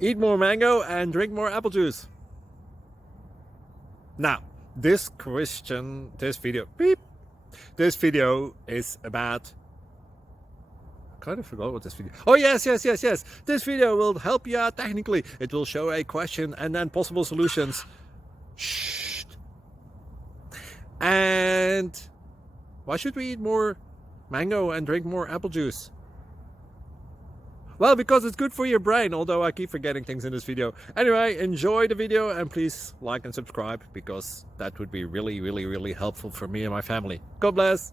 Eat more mango and drink more apple juice. Now, this video is about, I kind of forgot what this video. Oh, yes. This video will help you out technically. It will show a question and then possible solutions. Shh. And why should we eat more mango and drink more apple juice? Well, because it's good for your brain, although I keep forgetting things in this video. Anyway, enjoy the video and please like and subscribe, because that would be really helpful for me and my family. God bless!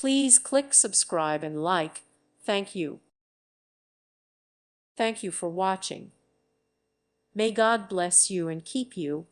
Please click subscribe and like. Thank you. Thank you for watching. May God bless you and keep you.